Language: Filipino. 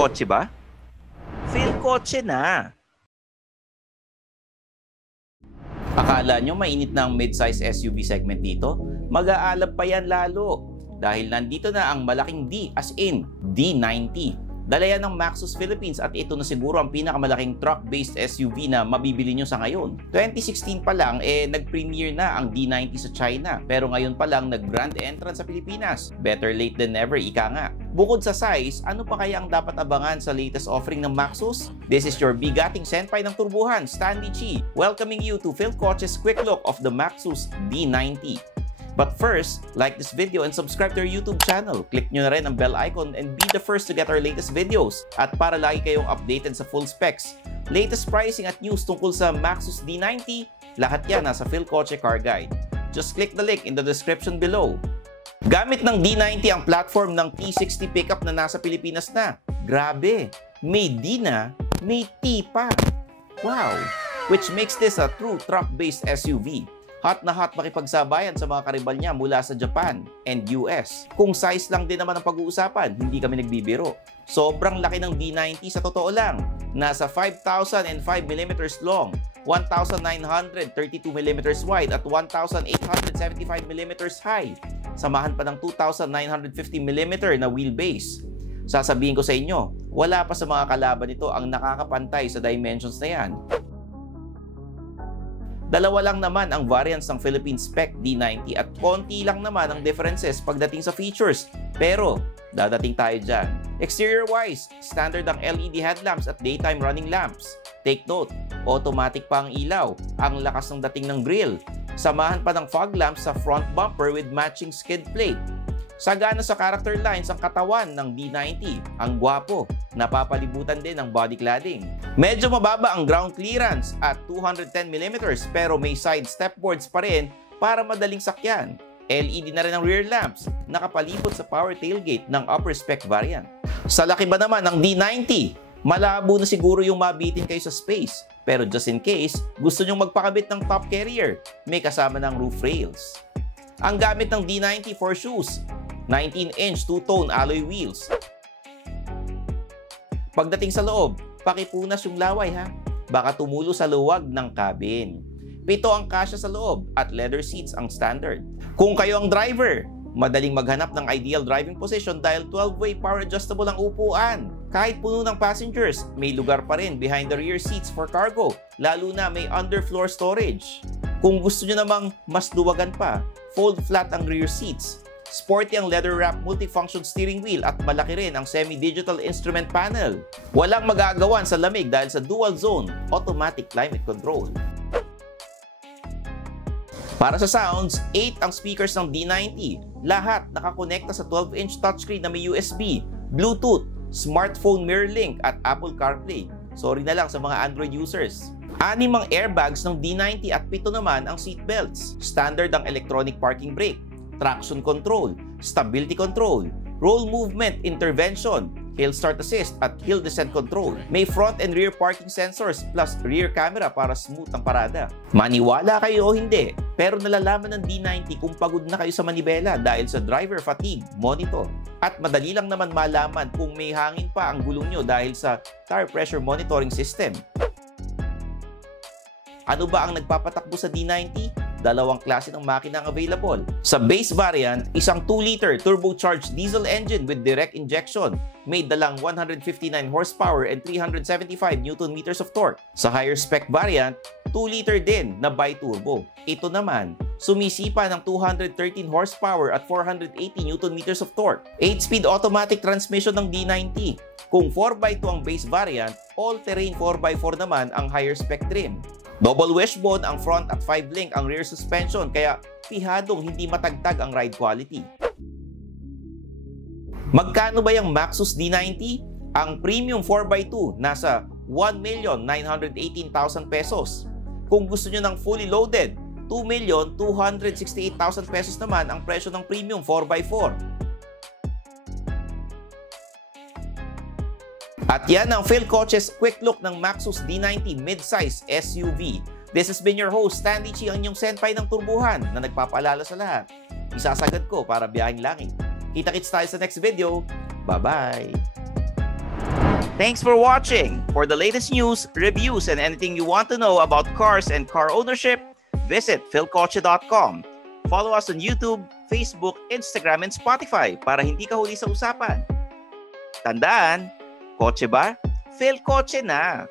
kotse ba? Feel kotse na! Akala nyo mainit na ang mid-size SUV segment dito? Mag-aalab pa yan lalo. Dahil nandito na ang malaking D as in D90. Dala yan ng Maxus Philippines at ito na siguro ang pinakamalaking truck-based SUV na mabibili nyo sa ngayon. 2016 pa lang, nag-premiere na ang D90 sa China. Pero ngayon pa lang, nag-grand entrance sa Pilipinas. Better late than never, ika nga. Bukod sa size, ano pa kaya ang dapat abangan sa latest offering ng Maxus? This is your bigating senpai ng turbuhan, Stanley Chi, welcoming you to Phil Coche's quick look of the Maxus D90. But first, like this video and subscribe to our YouTube channel. Click nyo na rin ang bell icon and be the first to get our latest videos. At para lagi kayong updated sa full specs, latest pricing at news tungkol sa Maxus D90, lahat yan nasa Phil Coche Car Guide. Just click the link in the description below. Gamit ng D90 ang platform ng T60 pickup na nasa Pilipinas na. Grabe! May D na, may T pa. Wow! Which makes this a true truck-based SUV. Hot na hot makipagsabayan sa mga karibal niya mula sa Japan and US. Kung size lang din naman ang pag-uusapan, hindi kami nagbibiro. Sobrang laki ng D90 sa totoo lang. Nasa 5,005mm long, 1,932mm wide at 1,875mm high. Samahan pa ng 2,950mm na wheelbase. Sasabihin ko sa inyo, wala pa sa mga kalaban nito ang nakakapantay sa dimensions na yan. Dalawa lang naman ang variants ng Philippine spec D90 at konti lang naman ang differences pagdating sa features. Pero, dadating tayo dyan. Exterior-wise, standard ang LED headlamps at daytime running lamps. Take note, automatic pa ang ilaw, ang lakas ng dating ng grille. Samahan pa ng fog lamps sa front bumper with matching skid plate. Sagana sa character lines ang katawan ng D90. Ang gwapo, napapalibutan din ng body cladding. Medyo mababa ang ground clearance at 210mm pero may side stepboards pa rin para madaling sakyan. LED na rin ang rear lamps, nakapalibot sa power tailgate ng upper spec variant. Sa laki ba naman ng D90? Malabo na siguro yung mabitin kayo sa space. Pero just in case, gusto nyong magpakabit ng top carrier, may kasama ng roof rails. Ang gamit ng D90 for shoes, 19-inch two-tone alloy wheels. Pagdating sa loob, pakipunas yung laway ha. Baka tumulo sa luwag ng cabin. 7 ang kasya sa loob at leather seats ang standard. Kung kayo ang driver, madaling maghanap ng ideal driving position dahil 12-way power adjustable ang upuan. Kahit puno ng passengers, may lugar pa rin behind the rear seats for cargo, lalo na may underfloor storage. Kung gusto nyo namang mas luwagan pa, fold flat ang rear seats. Sporty ang leather-wrapped multifunction steering wheel at malaki rin ang semi-digital instrument panel. Walang magagawan sa lamig dahil sa dual-zone automatic climate control. Para sa sounds, 8 ang speakers ng D90. Lahat nakakonekta sa 12-inch touchscreen na may USB, Bluetooth, smartphone mirror link at Apple CarPlay. Sorry na lang sa mga Android users. 6 ang airbags ng D90 at 7 naman ang seatbelts. Standard ang electronic parking brake, traction control, stability control, roll movement intervention, hill start assist at hill descent control. May front and rear parking sensors plus rear camera para smooth ang parada. Maniwala kayo o hindi, pero nalalaman ng D90 kung pagod na kayo sa manibela dahil sa driver fatigue monitor. At madali lang naman malaman kung may hangin pa ang gulong nyo dahil sa tire pressure monitoring system. Ano ba ang nagpapatakbo sa D90? Dalawang klase ng makina ang available. Sa base variant, isang 2-liter turbocharged diesel engine with direct injection may dalang 159 horsepower and 375 Nm of torque. Sa higher spec variant, 2-liter din na bi-turbo. Ito naman, sumisipa ng 213 horsepower at 480 Nm of torque. 8-speed automatic transmission ng D90. Kung 4x2 ang base variant, all-terrain 4x4 naman ang higher spec trim. Double wishbone ang front at 5-link ang rear suspension kaya pihadong hindi matagtag ang ride quality. Magkano ba yung Maxus D90? Ang premium 4x2 nasa 1,918,000 pesos. Kung gusto nyo ng fully loaded, 2,268,000 pesos naman ang presyo ng premium 4x4. At yan ang Phil Coche's quick look ng Maxus D90 midsize SUV. This has been your host, Stanley Chi, ang inyong senpai ng turbuhan na nagpapaalala sa lahat. Isasagad ko para biyaheng langit. Kita-kits tayo sa next video. Bye-bye! Thanks for watching. For the latest news, reviews, and anything you want to know about cars and car ownership, visit philcoche.com. Follow us on YouTube, Facebook, Instagram, and Spotify para hindi ka huli sa usapan. Tandaan, kotse ba? Philcoche na!